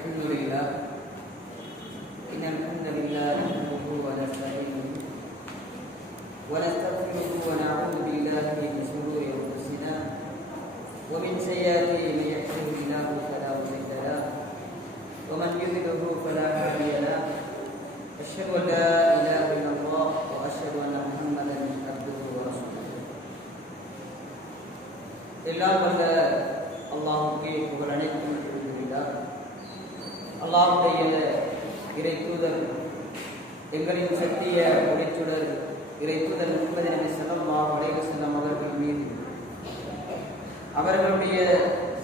الحمد لله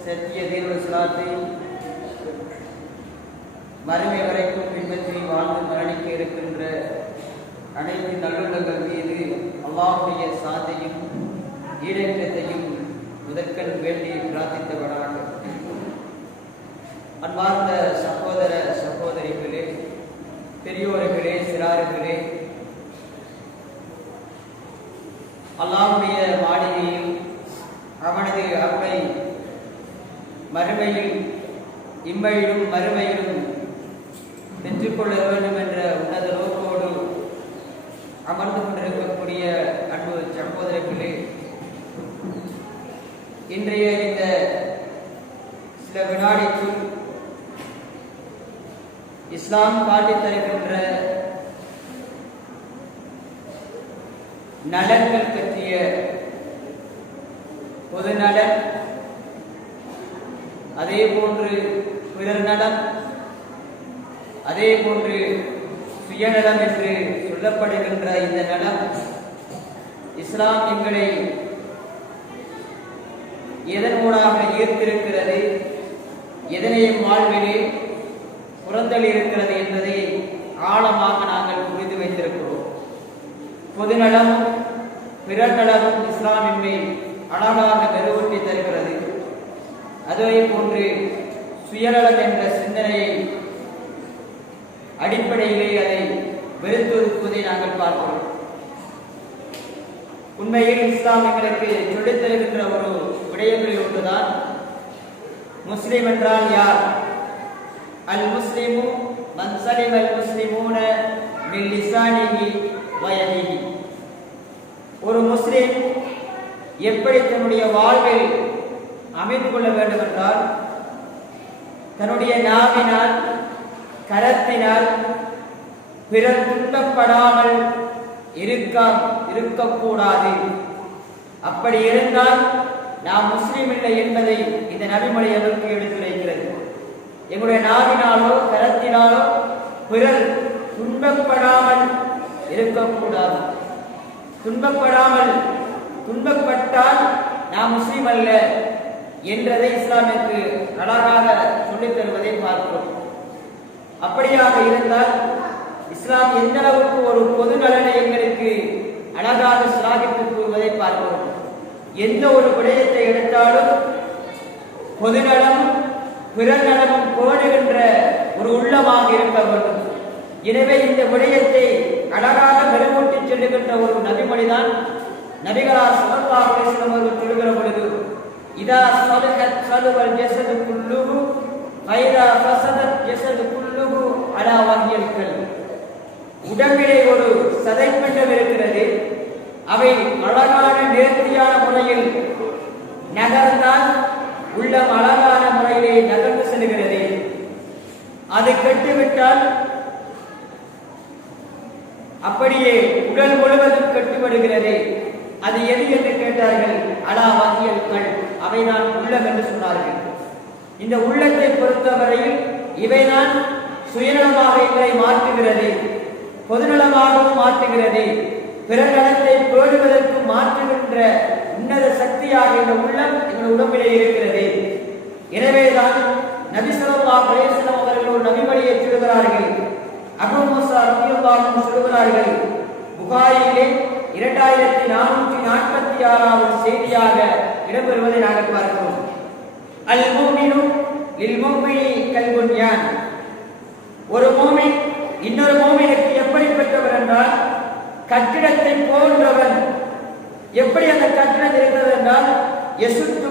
சத்திய தீர்வு சலாத்தை மறுமை வரைக்கும் பின்பற்றி வாழ்ந்து மரணிக்க இருக்கின்ற அனைத்து நல்லுள்ளங்கள் மீது அல்லாஹுடைய சாதையும் ஈடேற்றத்தையும் முதற்கண் வேண்டி பிரார்த்தித்தவனாக. அன்பார்ந்த சகோதர சகோதரிகளே பெரியோர்களே சிறார்களே அல்லாஹுடைய மாளிகையில் அவனது அருளை மறுமையில் இம்மையிலும் மறுமையிலும் பெற்றுக்கொள்ள வேண்டும் என்ற உன்னத நோக்கோடு அமர்ந்து கொண்டிருக்கக்கூடிய அன்பு சகோதரர்களே இன்றைய இந்த சில வினாடிக்குள் இஸ்லாம் காட்டித் தருகின்ற நலன்கள் பற்றிய பொது நலன் அதே போன்று பிறர் நலம் அதே போன்று சுயநலம் என்று சொல்லப்படுகின்ற இந்த நலம் இஸ்லாம் எங்களை எதன் ஈர்த்திருக்கிறது எதனையும் வாழ்விலே புறந்தல் இருக்கிறது என்பதை ஆழமாக நாங்கள் புரிந்து வைத்திருக்கிறோம். பொதுநலமும் பிறர் நலமும் இஸ்லாமின்மை அழகாக மெருகூட்டி தருகிறது. அதே போன்று சுயநலம் என்ற சிந்தனையை அடிப்படையிலே அதை வெறுத்தொதுக்குவதை நாங்கள் பார்க்கிறோம். உண்மையில் இஸ்லாம் எங்களுக்கு சொல்லித் தருகின்ற ஒரு விடயங்களில் ஒன்றுதான். முஸ்லிம் என்றால் யார்? அல் முஸ்லிமு மன்சலிம் அல் முஸ்லிமூன மின் ஒரு முஸ்லிம் எப்படி தன்னுடைய வாழ்வில் அமைத்து கொள்ள வேண்டும் என்றால் தன்னுடைய நாவினால் கரத்தினால் பிறர் துன்பப்படாமல் இருக்க இருக்கக்கூடாது. அப்படி இருந்தால் நாம் முஸ்லீம் இல்லை என்பதை இந்த நபிமொழி அதற்கு எடுத்துரைக்கிறது எங்களுடைய நாவினாலோ கரத்தினாலோ பிறர் துன்பப்படாமல் இருக்கக்கூடாது. துன்பப்படாமல் துன்பப்பட்டால் நாம் முஸ்லீம் அல்ல. என்றதை இஸ்லாமிற்கு அழகாக சொல்லித் தருவதை பார்க்கிறோம். அப்படியாக இருந்தால் இஸ்லாம் எந்த அளவுக்கு ஒரு பொது நலனை எங்களுக்கு அழகாக சிலாகித்து கூறுவதை பார்க்கிறோம். எந்த ஒரு விடயத்தை எடுத்தாலும் பொது நலம் பிற நலமும் கோடுகின்ற ஒரு உள்ளமாக இருக்க வேண்டும். எனவே இந்த விடயத்தை அழகாக மெருகூட்டிச் செல்லுகின்ற ஒரு நபிமொழிதான் நபிகளார் சுகல்லா அலிஸ்லாம் அவர்கள் சொல்லுகிற பொழுது இதா சலுகத் الجسد كله فإذا ஐதா ஃபசதத் كله على وهي வங்கியல்கள் உடம்பிலே ஒரு சதைப்பட்டம் இருக்கிறது. அவை அழகான நேர்த்தியான முறையில் நகர்ந்தால் உள்ளம் அழகான முறையிலே நகர்ந்து செல்கிறது. அது கெட்டுவிட்டால் அப்படியே உடல் முழுவதும் கட்டுப்படுகிறது. அது எது என்று கேட்டார்கள்? அலா அவை அவைதான் உள்ளம் என்று சொன்னார்கள். இந்த உள்ளத்தை பொறுத்தவரையில் இவைதான் சுயநலமாக எங்களை மாற்றுகிறது பொதுநலமாகவும் மாற்றுகிறது. பிறநலத்தை பேடுவதற்கு மாற்றுகின்ற உன்னத சக்தியாக இந்த உள்ளம் எங்கள் உடம்பிலே இருக்கிறது. எனவேதான் நபி பிரேசனம் அவர்கள் ஒரு நபிமொழியை சொல்கிறார்கள் அகமோசா மூஸா சொல்கிறார்கள் புகாரியிலே இரண்டாயிரத்தி நானூற்றி நாற்பத்தி ஆறாவது செய்தியாக இடம்பெறுவதை நாங்கள் பார்க்கிறோம். அல் மூமினு லில் மூமினி கல்புன்யான். ஒரு மூமின் இன்னொரு மூமினுக்கு எப்படிப்பட்டவர் என்றால் கட்டிடத்தை போன்றவன். எப்படி அந்த கட்டிடம் இருக்கிறது என்றால் யசுத்து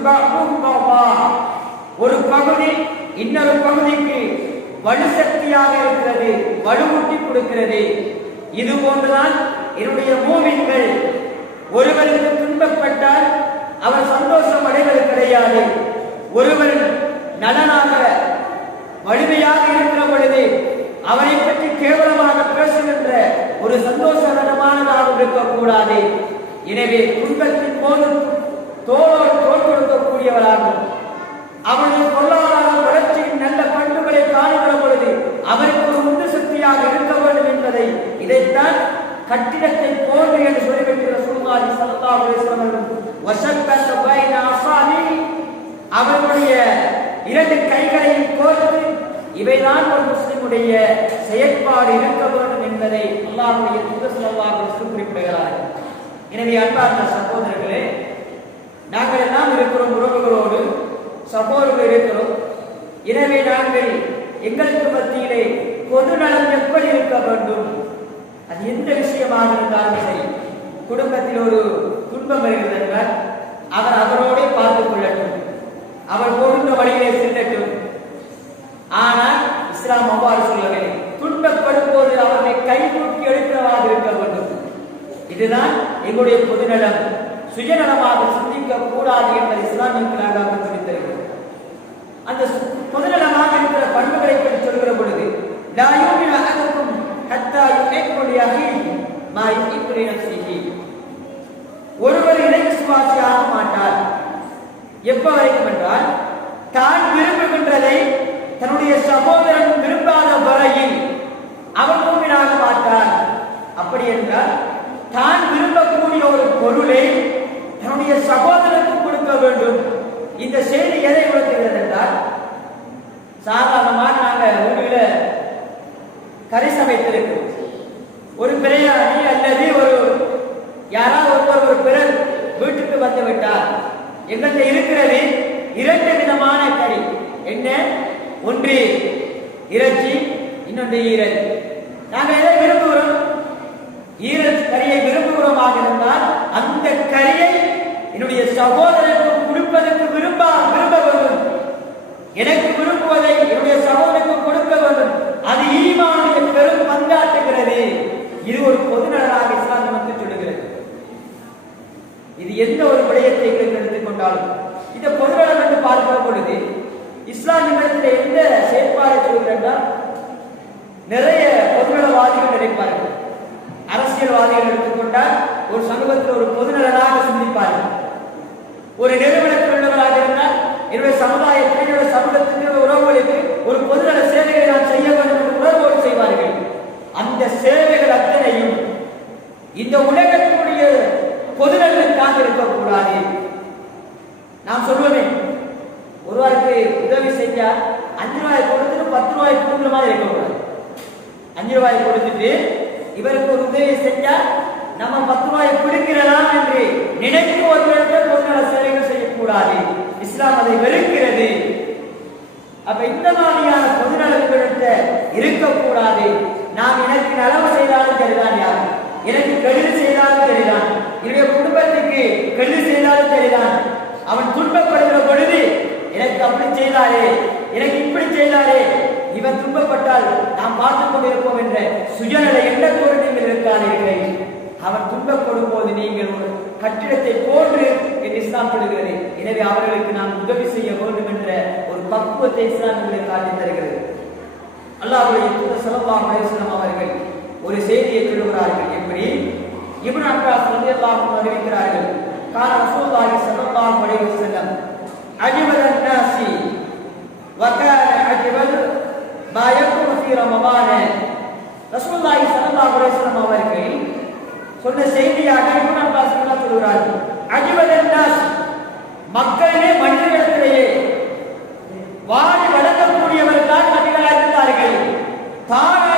ஒரு பகுதி இன்னொரு பகுதிக்கு வலு சக்தியாக இருக்கிறது வலுவூட்டி கொடுக்கிறது. இது போன்றுதான் என்னுடைய மூவின்கள் ஒருவருக்கு துன்பப்பட்டால் அவர் சந்தோஷம் அடைவது கிடையாது. ஒருவர் நலனாக வலிமையாக இருக்கிற பொழுது அவரை பற்றி கேவலமாக பேசுகின்ற ஒரு சந்தோஷகரமானதாக இருக்கக்கூடாது. எனவே துன்பத்தின் போது தோளோடு தோல் கொடுக்கக்கூடியவராகும் அவருடைய பொருளாதார வளர்ச்சியின் நல்ல பண்புகளை காணுகிற பொழுது அவருக்கு ஒரு உந்து சக்தியாக இருக்க வேண்டும் என்பதை இதைத்தான் கட்டிடத்தை போன்று என்று சொல்லிவிட்டு ரசூலுல்லாஹி ஸல்லல்லாஹு அலைஹி வஸல்லம் வஸக்கத்த பைன அஸாபி அவர்களுடைய இரண்டு கைகளையும் கோர்த்து இவைதான் ஒரு முஸ்லிமுடைய செயற்பாடு இருக்க வேண்டும் என்பதை அல்லாஹ்வுடைய தூதர் ஸல்லல்லாஹு அலைஹி குறிப்பிடுகிறார் எனவே அன்பார்ந்த சகோதரர்களே நாங்கள் எல்லாம் இருக்கிறோம் உறவுகளோடு சகோதரர்கள் இருக்கிறோம். எனவே நாங்கள் எங்களுக்கு மத்தியிலே பொது நலம் எப்படி இருக்க வேண்டும்? அது எந்த விஷயமாக இருந்தாலும் சரி குடும்பத்தில் ஒரு துன்பம் வருகிறது அவர் அவரோடே பார்த்துக் கொள்ளட்டும். அவர் பொருந்த வழியிலே செல்லட்டும். ஆனால் இஸ்லாம் அவ்வாறு சொல்லவில்லை. துன்பப்படும் போது அவர்களை கை தூக்கி இருக்க வேண்டும். இதுதான் எங்களுடைய பொதுநலம். சுயநலமாக சிந்திக்க கூடாது என்பதை இஸ்லாமிய நாடாக சொல்லித்தருகிறது அந்த பொதுநலமாக இருக்கிற பண்புகளை பற்றி சொல்கிற பொழுது ஹத்தா யுஹிப்பு லி மா யுஹிப்பு லி நஃப்ஸிஹி ஒருவர் இணை விசுவாசியாக மாட்டார். எப்ப வரைக்கும் என்றால் தான் விரும்புகின்றதை தன்னுடைய சகோதரன் விரும்பாத வரையில் அவன் மூமினாக மாட்டார் அப்படி என்றால் தான் விரும்பக்கூடிய ஒரு பொருளை தன்னுடைய சகோதரனுக்கு கொடுக்க வேண்டும். இந்த செய்தி எதை உணர்த்துகிறது என்றால் சாதாரணமாக நாங்கள் வீடுல கறி சமைத்திருக்கு. ஒரு பிரயாணி அல்லது ஒரு யாராவது ஒருவர் ஒரு பிறர் வீட்டுக்கு வந்து விட்டார். எங்கள்கிட்ட இருக்கிறது இரண்டு விதமான கறி. என்ன? ஒன்று இறைச்சி இன்னொன்று ஈரல். நாங்கள் எதை விரும்புகிறோம்? ஈரல் கறியை விரும்புகிறோமாக இருந்தால் அந்த கறியை என்னுடைய சகோதரனுக்கு கொடுப்பதற்கு விரும்ப விரும்ப வேண்டும். எனக்கு விரும்புவதை என்னுடைய சகோதரனுக்கு கொடுக்க வேண்டும் அது ஈமானுடைய பெரும் பங்காற்றுகிறது இது ஒரு பொதுநலனாக இஸ்லாம் நமக்கு சொல்லுகிறது. இது எந்த ஒரு விடயத்தை எடுத்துக்கொண்டாலும் இந்த பொதுநலம் என்று பார்க்கிற பொழுது இஸ்லாமியத்தில் எந்த செயற்பாடு சொல்கிறேன்னா நிறைய பொதுநலவாதிகள் நினைப்பார்கள். அரசியல்வாதிகள் எடுத்துக்கொண்டால் ஒரு சமூகத்தில் ஒரு பொதுநலனாக சிந்திப்பார்கள். ஒரு நிறுவனத்தில் உள்ளவராக இருந்தால் என்னுடைய சமுதாயத்தில் என்னுடைய சமூகத்தின் உறவுகளுக்கு ஒரு பொதுநல சேவைகளை நான் செய்ய வேண்டும் என்று உணர்வோடு செய்வார்கள். அந்த சேவைகள் அத்தனையும் இந்த உலகத்தினுடைய பொதுநலனுக்காக இருக்கக்கூடாது. நாம் சொல்லுவோமே ஒருவருக்கு உதவி செஞ்சால் அஞ்சு ரூபாய் கொடுத்துட்டு பத்து ரூபாய் கொடுக்குற மாதிரி இருக்கக்கூடாது. அஞ்சு ரூபாய் கொடுத்துட்டு இவருக்கு ஒரு உதவி செஞ்சா நம்ம பத்து ரூபாய் கொடுக்கிறதாம் என்று நினைத்து ஒரு இடத்தில் பொதுநல சேவைகள் செய்யக்கூடாது. இஸ்லாம் அதை வெறுக்கிறது. அப்ப இந்த மாதிரியான பொதுநலத்திட்ட இருக்கக்கூடாது. நாம் எனக்கு நலவு செய்தாலும் சரிதான் யாரும். எனக்கு கெடுதி செய்தாலும் சரிதான். என்னுடைய குடும்பத்துக்கு கெடுதி செய்தாலும் சரிதான். அவன் துன்பப்படுகிற பொழுது எனக்கு அப்படி செய்தாரே எனக்கு இப்படி செய்தாரே. இவன் துன்பப்பட்டால் நாம் பார்த்துக் கொண்டிருப்போம் என்ற சுயநல எண்ணத்தோடு நீங்கள் இருக்காதீர்கள். அவன் துன்பப்படும் போது நீங்கள் ஒரு கட்டிடத்தை போன்று என்று இஸ்லாம் சொல்கிறது எனவே அவர்களுக்கு நாம் உதவி செய்ய வேண்டும் என்ற ஒரு பக்குவத்தை இஸ்லாம் எங்களுக்கு காட்டி தருகிறது. அல்லாஹ் தூதர் அவர்கள் ஒரு செய்தியை பெறுகிறார்கள் எப்படி? இப்னு வந்து ரலியல்லாஹு அறிவிக்கிறார்கள். கான ரசூலுல்லாஹி ஸல்லல்லாஹு அலைஹி வஸல்லம் அஜிபல் அன்னாசி வகான அஜிபல் மா யக்ரு ஃபீ ரமதான. ரசூலுல்லாஹி ஸல்லல்லாஹு அலைஹி வஸல்லம் அவர்கள் சொன்ன செய்தியாக இப்னு அப்பாஸ் ரலியல்லாஹு சொல்கிறார்கள் அஜிபல் அன்னாஸ் மக்களே மனிதர்களிடையே வாரி வழங்கக்கூடியவர்கள் தான் மனிதராக இருந்தார்கள். தானாக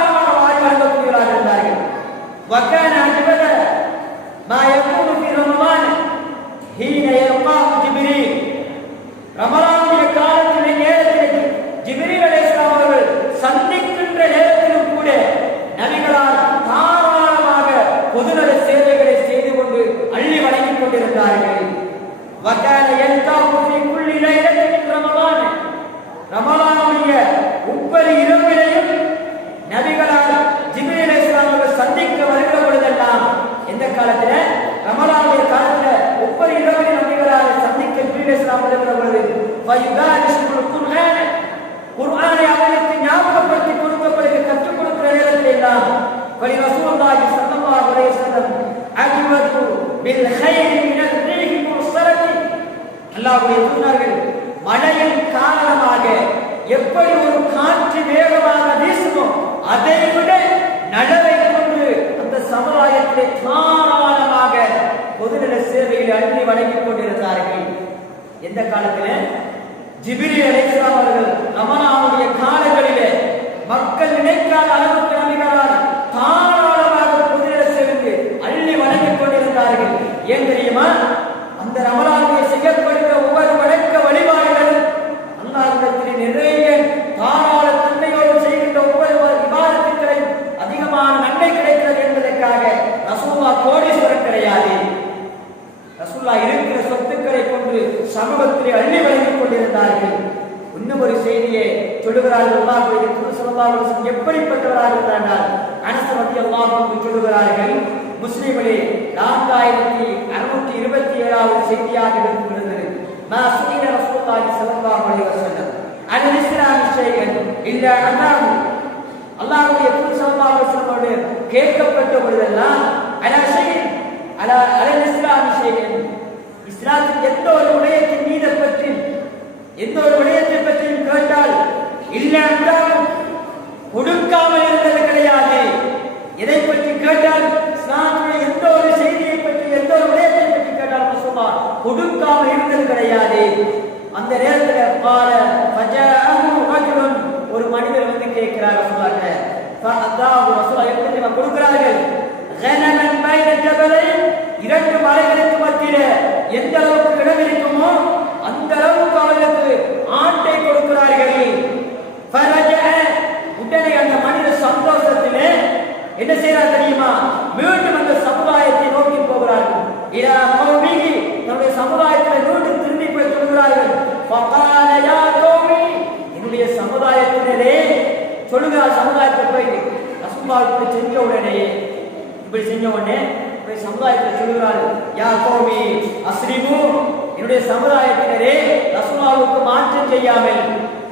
வழங்கக்கூடியவர்களாக இருந்தார்கள் وكان عجبة ما يكون في رمضان حين يلقاه அல்லாஹ்வுடைய தூதர்கள் மழையின் காரணமாக எப்படி ஒரு காற்று வேகமாக வீசுமோ அதை விட நடவை கொண்டு அந்த சமுதாயத்தை தாராளமாக பொதுநல சேவையில் அள்ளி வழங்கிக் கொண்டிருந்தார்கள். எந்த காலத்தில்? ஜிபிரி அலைசலாம் அவர்கள் ரமணாவுடைய காலங்களிலே மக்கள் நினைக்காத அளவுக்கு நபிகளால் தாராளமாக பொதுநல சேவைக்கு அள்ளி வழங்கிக் கொண்டிருந்தார்கள். ஏன் தெரியுமா? அந்த ரமணாவுடைய செய்யப்படுகிற ஒவ்வொரு வழக்க வழிபாடுகளும் அல்லாஹ்விடத்திலே நிறைய தாராள தன்மையோடு செய்கின்ற ஒவ்வொரு விவாதத்துக்களையும் அதிகமான நன்மை கிடைக்கிறது என்பதற்காக ரசூல்லா கோடீஸ்வரன் கிடையாது. ரசூல்லா இருக்கிற சொத்துக்களை கொண்டு சமூகத்திலே அள்ளி வழங்கிக் கொண்டிருந்தார்கள். இன்னும் ஒரு செய்தியை சொல்லுகிறார்கள். அல்லாஹ் தூதர் ஸல்லல்லாஹு எப்படிப்பட்டவராக இருந்தார்கள் அனசமத்தி அல்லாஹ் சொல்லுகிறார்கள் முஸ்லிமிலே நான்காயிரத்தி அறுநூத்தி இருபத்தி ஏழாவது செய்தியாக இருக்கும் இருந்தது மா சுகீர ரசூலுல்லாஹி ஸல்லல்லாஹு அலைஹி வஸல்லம். அன் இஸ்லாம் ஷைன் இல்ல அன்னாஹு அல்லாஹ்வுடைய தூதர் ஸல்லல்லாஹு அலைஹி கேட்கப்பட்ட பொழுதெல்லாம் அலா ஷைன் அலா அலல் இஸ்லாம் எந்த ஒரு விடயத்தின் மீது பற்றி எந்த ஒரு விடயத்தை பற்றியும் கேட்டால் இல்ல அன்னாஹு கொடுக்காமல் இருந்தது கிடையாது. எதை பற்றி கேட்டால் இஸ்லாமுடைய எந்த ஒரு செய்தியை பற்றி எந்த ஒரு விடயத்தை பற்றி கேட்டால் சொல்லுவார் கொடுக்காமல் இருந்தது கிடையாது. அந்த நேரத்தில் கால ஃபஜாஅஹு ஒரு மனிதர் வந்து கேட்கிறார் ரசூலாட்ட ஃபஅதாஹு ரசூலா எப்படி தெரியுமா? கொடுக்கிறார்கள். கனமன் பைன ஜபலைன் இரண்டு மலைகளுக்கு மத்தியில எந்த அளவுக்கு இடம் இருக்குமோ அந்த அளவுக்கு அவர்களுக்கு ஆட்டை கொடுக்கிறார்கள். ஃபரஜஅ உடனே அந்த மனிதர் என்ன செய்யறார் தெரியுமா? மீண்டும் அந்த சமுதாயத்தை நோக்கி போகிறார்கள். தன்னுடைய சமுதாயத்தில் மீண்டும் திரும்பி போய் சொல்கிறார்கள். யா என்னுடைய சமுதாயத்தினரே சொல்லுங்க சமுதாயத்தை போய். ரசூலுல்லாஹி செஞ்ச உடனே இப்படி செஞ்ச உடனே போய் சமுதாயத்தை சொல்லுகிறார்கள். யா கோமி அஸ்ரிமு என்னுடைய சமுதாயத்தினரே அசுமாவுக்கு மாற்றம் செய்யாமல்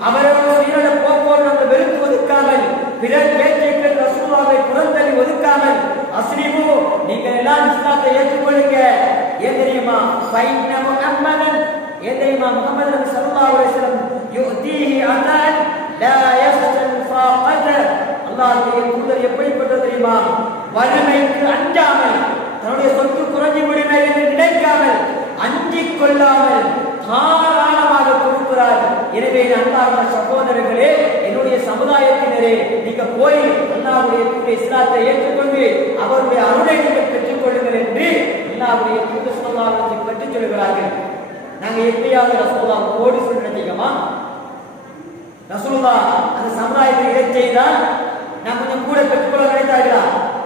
அவரோட உயிரோட போக்கோடு நம்ம வெறுத்து ஒதுக்காமல் பிறர் பேச்சுக்கு ரசூலாவை புறந்தளி ஒதுக்காமல் அஸ்லிமு நீங்கள் எல்லாம் இஸ்லாத்தை ஏற்றுக்கொள்ளுங்க. ஏன் தெரியுமா? ஃபைன்ன முஹம்மதன். ஏன் தெரியுமா? முஹம்மது நபி ஸல்லல்லாஹு யுதீஹி அதான் லா யஸ்தல் ஃபாகத. அல்லாஹ்வுடைய தூதர் எப்படிப்பட்டது தெரியுமா? வறுமைக்கு அஞ்சாமல் தன்னுடைய சொத்து குறைஞ்சு விடுமே என்று நினைக்காமல் அஞ்சிக் கொள்ளாமல் தாராளமாக கொடுக்கிறார் எனவே அன்பார்ந்த சகோதரர்களே என்னுடைய சமுதாயத்தினரே நீங்க போய் அல்லாவுடைய இஸ்லாத்தை ஏற்றுக்கொண்டு அவருடைய அருளை நீங்கள் பெற்றுக் கொள்ளுங்கள் என்று அல்லாவுடைய தூய சொல்லாவத்தை பற்றி சொல்கிறார்கள் நாங்க எப்படியாவது ரசோல்லா ஓடி சொல்லி நினைச்சிக்கமா அந்த சமுதாயத்தை இதை செய்தால் நான் கொஞ்சம் கூட பெற்றுக்கொள்ள நினைத்தார்களா?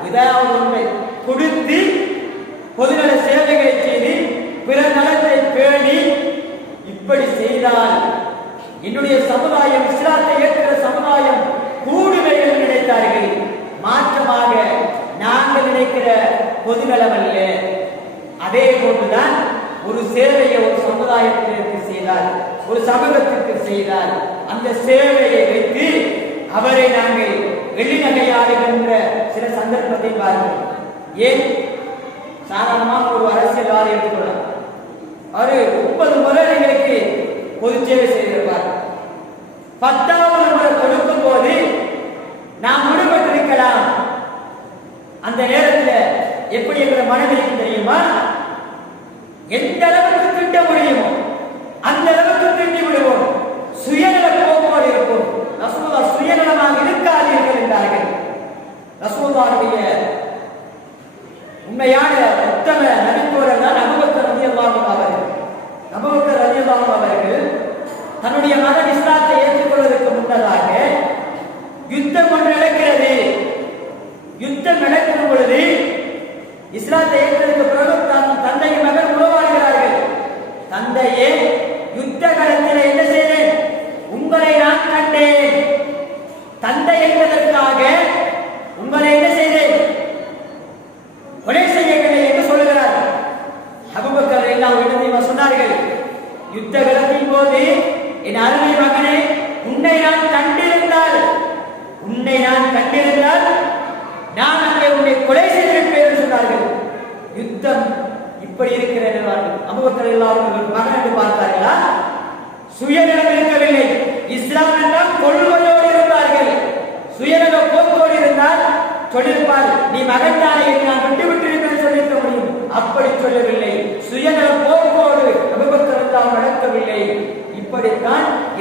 இதாவது ஒன்றை. கொடுத்து பொதுநல சேவைகளை செய்து பிற நலத்தை பேணி இப்படி செய்தால் என்னுடைய சமுதாயம் இஸ்லாத்தை ஏற்கிற சமுதாயம் கூடுமைகள் நினைத்தார்கள். மாற்றமாக நாங்கள் நினைக்கிற பொதுநலம் அல்ல. அதே போன்றுதான் ஒரு சேவையை ஒரு சமுதாயத்திற்கு செய்தால் ஒரு சமூகத்திற்கு செய்தால் அந்த சேவையை வைத்து அவரை நாங்கள் வெளிநகையாடுகின்ற சில சந்தர்ப்பத்தை பாருங்கள். ஏன்? சாதாரணமாக ஒரு அரசியல்வாதி எடுத்துக்கொள்ளலாம் அவரு முப்பது முறை எங்களுக்கு பொதுச்சேவை செய்திருப்பார் பத்தாவது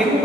é com o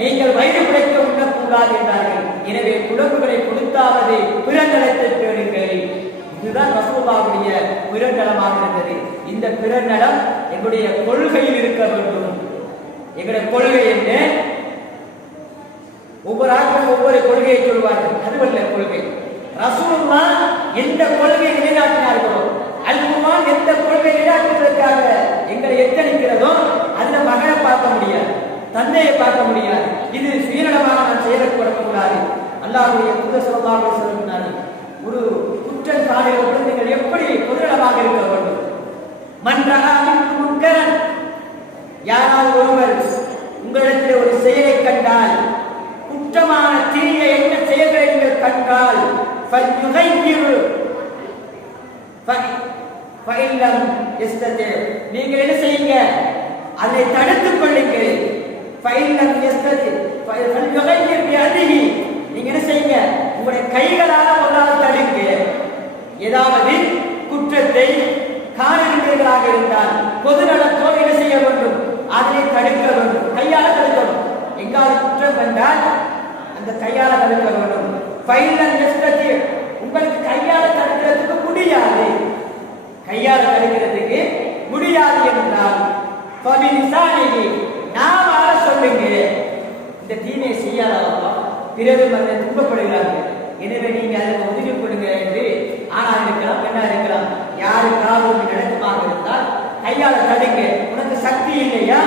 நீங்கள் வயிறு பிழைக்க உண்ணக்கூடாது என்றார்கள். எனவே குழம்புகளை கொடுத்தாவது பிறநலத்தை தேடுங்கள். இதுதான் ரசூலாவுடைய பிறநலமாக இருந்தது. இந்த பிறநலம் எங்களுடைய கொள்கையில் இருக்க வேண்டும். எங்களுடைய கொள்கை என்ன? ஒவ்வொரு ஆட்களும் ஒவ்வொரு கொள்கையை சொல்வார்கள். அதுவல்ல கொள்கை. ரசூலுமா எந்த கொள்கையை நிலைநாட்டினார்களோ அல்குமான் எந்த கொள்கை நிலைநாட்டுவதற்காக எங்களை எத்தனைக்கிறதோ அதுல மகனை பார்க்க முடியாது. தந்தையை பார்க்க முடியல இது சுயநலமாக நான் செயல்படக்கூடாது அல்லாவுடைய புத சொல்லமாக சொல்கிறாரு ஒரு குற்றம் சாலையோடு நீங்கள் எப்படி பொதுநலமாக இருக்க வேண்டும்? மன்றகாமின் யாராவது ஒருவர் உங்களிடத்தில் ஒரு செயலை கண்டால் குற்றமான தீய என்ன செயல்களை நீங்கள் கண்டால் நீங்கள் என்ன செய்யுங்க? அதை தடுத்துக் கொள்ளுங்கள். பயிர் லம் யஸ்ததிர் ஃபல்யுகையிர் பியதிஹி நீங்க என்ன செய்யுங்க? உங்களுடைய கைகளால் முதலாவது தடுங்க. ஏதாவது குற்றத்தை காரணங்களாக இருந்தால் பொது நலத்தோடு என்ன செய்ய வேண்டும்? அதை தடுக்க வேண்டும். கையால தடுக்கணும் எங்காவது குற்றம் கண்டால் அந்த கையால தடுக்க வேண்டும். பயிர் யஸ்ததிர் உங்களுக்கு கையால தடுக்கிறதுக்கு முடியாது. கையால தடுக்கிறதுக்கு முடியாது என்றால் பபிசானிகி நான் ஆள சொல்லுங்க. இந்த தீமையை செய்யாதவா பிறகு மற்ற துன்பப்படுகிறார்கள் எனவே நீங்க அதை உதவி கொடுங்க என்று ஆணாக இருக்கலாம் பெண்ணாக இருக்கலாம். யாருக்காவது ஒரு நடத்தமாக இருந்தால் கையால தடுங்க. உனக்கு சக்தி இல்லையா?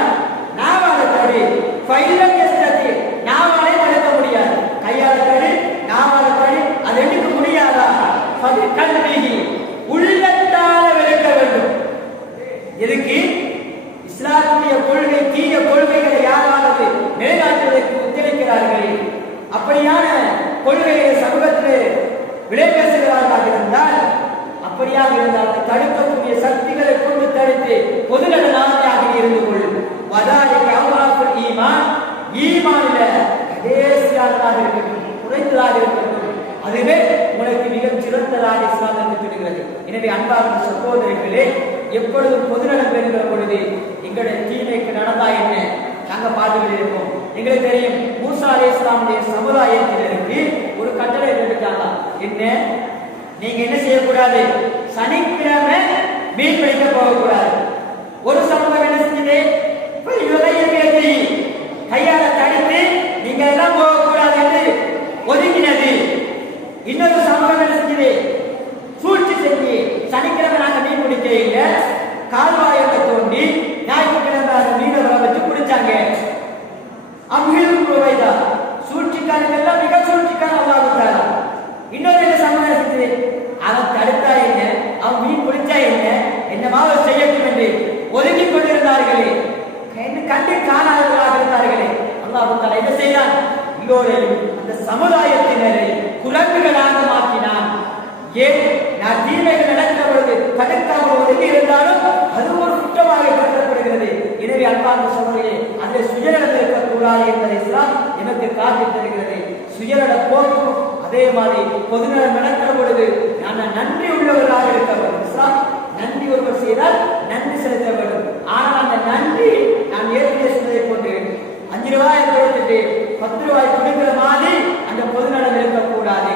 நாவால தடு. ஃபைனல் நெஸ்டத்தி நாவாலே தடுக்க முடியாது கையால தடு நாவால தடு அது எடுக்க முடியாதா அது கல்விகி உள்ளத்தால விளக்க வேண்டும் எதுக்கு இஸ்லாமுடைய கொள்கை தீய கொள்கைகளை யாராவது நிலைநாட்டுவதற்கு ஒத்துழைக்கிறார்கள் அப்படியான கொள்கைகளை சமூகத்தில் விளைபேசுகிறார்களாக இருந்தால் அப்படியாக இருந்தால் தடுக்கக்கூடிய சக்திகளை கொண்டு தடுத்து பொதுநல நாமையாக இருந்து கொள்ளும். ஈமான். ஈமானில கடைசியானதாக இருக்கட்டும் குறைந்ததாக இருக்கட்டும் அதுவே உனக்கு மிக சிறந்ததாக இஸ்லாம் என்று சொல்கிறது எனவே அன்பார்ந்த சகோதரர்களே எப்பொழுதும் பொதுநலம் பெறுகிற பொழுது எங்களுடைய தீமைக்கு நடந்தா என்ன? நாங்கள் பார்த்துக்கிட்டு இருக்கோம் எங்களுக்கு தெரியும் மூசா அலே இஸ்லாமுடைய சமுதாயத்தினருக்கு ஒரு கட்டளை எடுத்தாங்க என்ன? நீங்க என்ன செய்யக்கூடாது? சனிக்கிழமை மீன் பிடிக்க போகக்கூடாது. ஒரு சம்பவம் என்ன செஞ்சது? பேசி கையால தடுத்து நீங்க எல்லாம் போகக்கூடாது என்று ஒதுக்கினது இன்னொரு சம்பவம் என்ன செஞ்சது? சூழ்ச்சி செஞ்சு சனிக்கிழமை நாங்க மீன் பிடிக்க இல்லை. கால்வாயத்தை தோண்டி ஞாயிற்றுக்கிழமை அந்த மீனவரை வச்சு பிடிச்சாங்க அம்மிலும் ரூபாய்தா சூழ்ச்சிக்காரங்கெல்லாம் மிக சூழ்ச்சிக்கார அல்லாஹ் இன்னொரு என்ன சமூகம் செஞ்சது அவன் தடுத்தா என்ன அவன் மீன் பிடிச்சா என்ன என்னமாவது செய்யட்டும் என்று ஒதுங்கி கொண்டிருந்தார்களே என்ன கண்டு காணாதவர்களாக இருந்தார்களே அல்லாஹ் தஆலா என்ன செய்தான் எல்லோரையும் அந்த சமுதாயத்தினரை குரங்குகளாக மாற்றினான் ஏன் நான் தீமைகள் நடக்கிற பொழுது தடுக்காமல் ஒதுங்கி இருந்தாலும் அது ஒரு குற்றமாக கருதப்படுகிறது எனவே அன்பான சகோதரியே அந்த சுயநலம் இருக்கக்கூடாது என்பதை இஸ்லாம் எனக்கு காட்டி தருகிறது சுயநல போக்கு அதே மாதிரி பொதுநலம் நடக்கிற பொழுது நான் நன்றி உள்ளவர்களாக இருக்க வேண்டும் இஸ்லாம் நன்றி ஒருவர் செய்தால் நன்றி செலுத்த வேண்டும் ஆனால் அந்த நன்றி நான் ஏற்கனவே சொன்னதை கொண்டு அஞ்சு குடிக்கிற மாதிரி அந்த பொதுநலம் இருக்கக்கூடாது.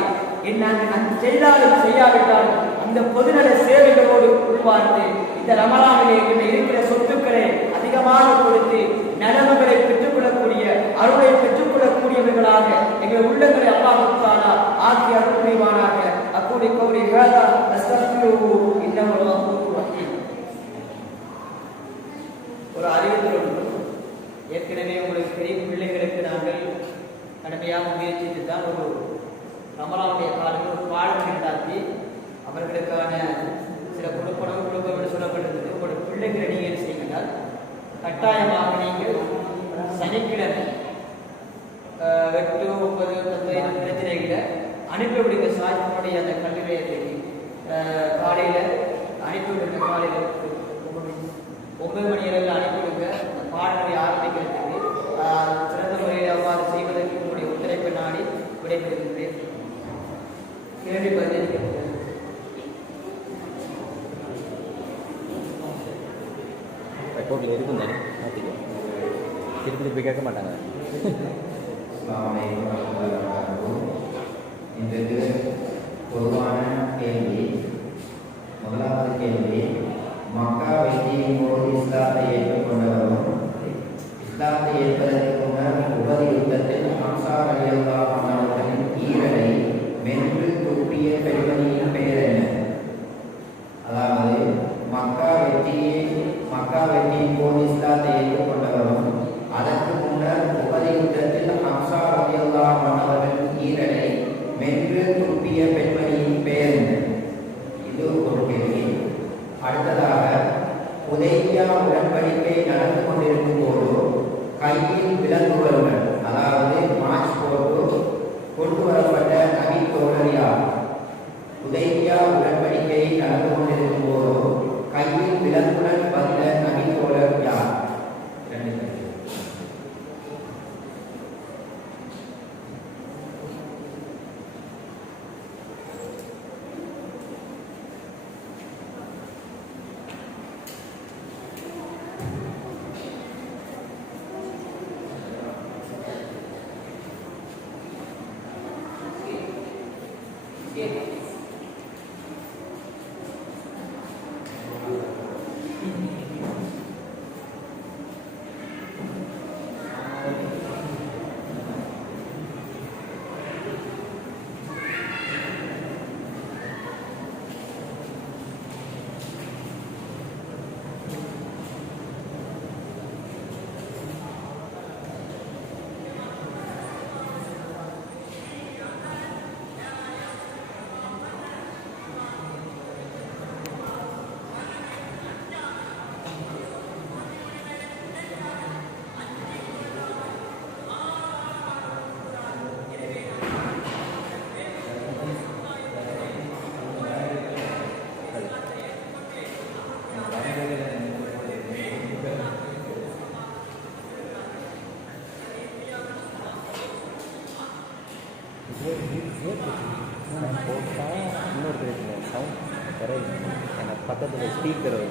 என்ன? அந்த செய்தாலும் செய்யாவிட்டாலும் அந்த பொதுநல சேவைகளோடு உருவார்ந்து இந்த ரமலானிலே எங்கிட்ட இருக்கிற சொத்துக்களை அதிகமாக கொடுத்து நலவுகளை பெற்றுக்கொள்ளக்கூடிய அருளை பெற்றுக்கொள்ளக்கூடியவர்களாக எங்கள் உள்ளங்களை அல்லாஹுத்தானா ஆக்கி அருள் புரிவானாக அக்கூடி கௌரி ஹேதா அஸ்தக்ஃபிருஹு இன்னஹு ஒரு அறிவித்தல் ஏற்கனவே உங்களுக்கு பெரிய பிள்ளைகளுக்கு நாங்கள் கடுமையாக முயற்சித்து தான் ஒரு ரமலானுடைய காலத்தில் ஒரு பாடம் உண்டாக்கி அவர்களுக்கான சில கொடுப்பனம் கொடுப்பம் என்று சொல்லப்பட்டிருந்தது. உங்களோட பிள்ளைகளை நீங்கள் என்ன செய்யுங்கள்? கட்டாயமாக நீங்கள் சனிக்கிழமை எட்டு ஒன்பது பத்து இந்த பிரச்சனைகளை அனுப்பிவிடுங்க சாய்மனுடைய அந்த கல்வி நிலையத்துக்கு ஆஹ், காலையில அனுப்பிவிடுங்க காலையில ஒன்பது மணி கேள்வி பதிலளிக்கிறது ரெக்கார்டில் இருக்கும் தானே? பார்த்துக்கோ. திருப்பி திருப்பி கேட்க மாட்டாங்க. இன்றைக்கு பொதுவான கேள்வி. முதலாவது கேள்வி மக்கா வெற்றியின் போது இஸ்லாத்தை ஏற்றுக்கொண்டவரும் இஸ்லாத்தை ஏற்பதற்கு முன்னர் உபதி யுத்தத்தில் ஹம்சார் அலியல்லாஹ் அவர்களின் ஈரலை மென்று துப்பிய பெண்மணியின் பெயர் என்ன? அதாவது மக்கா வெற்றியை மக்கா வெற்றியின் போது sticker.